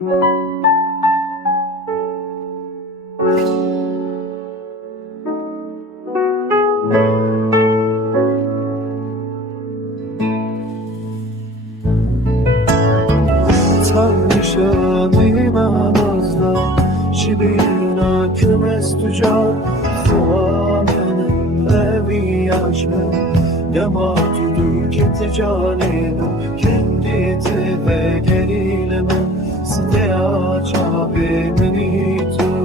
میشمی من ازم چی بینا کمست تو جا خوامن اویاجم دما تو دو کت جانم کندیت و گلیل من سده آجاب منی تو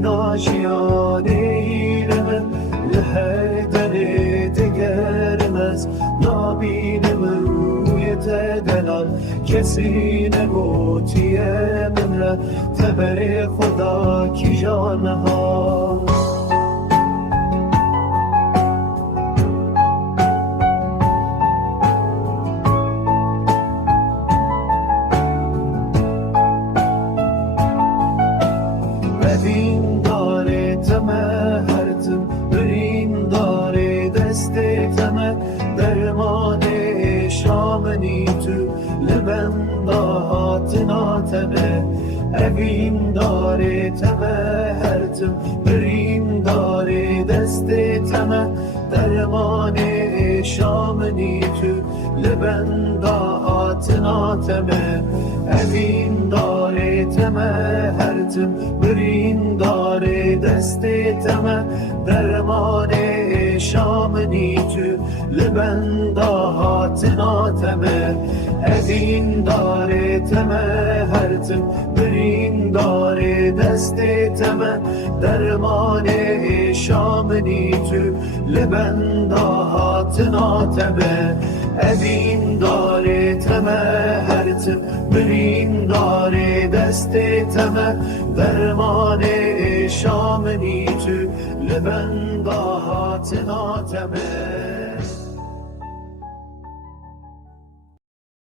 ناشیانه لهر دلی دگرمز نابینم روی دلال کسی نگوتیه من تبر خدا کی جانها درمان شامنی تو لبن دهاتنا تمه اوین داره تمه هرتم برین داره دست تمه درمان شامنی تو لبن دهاتنا تمه اوین داره تمه هرتم برین داره دست تمه درمان شامنی تو لبن دهاتنا تمه اوین داره تمه هرتم برین داره دست تمه درمان شامنی تو لبن دهاتنا تمه اوین داره تمه هرتم برین داره دست تمه درمان شامنی تو لبن دهاتنا تمه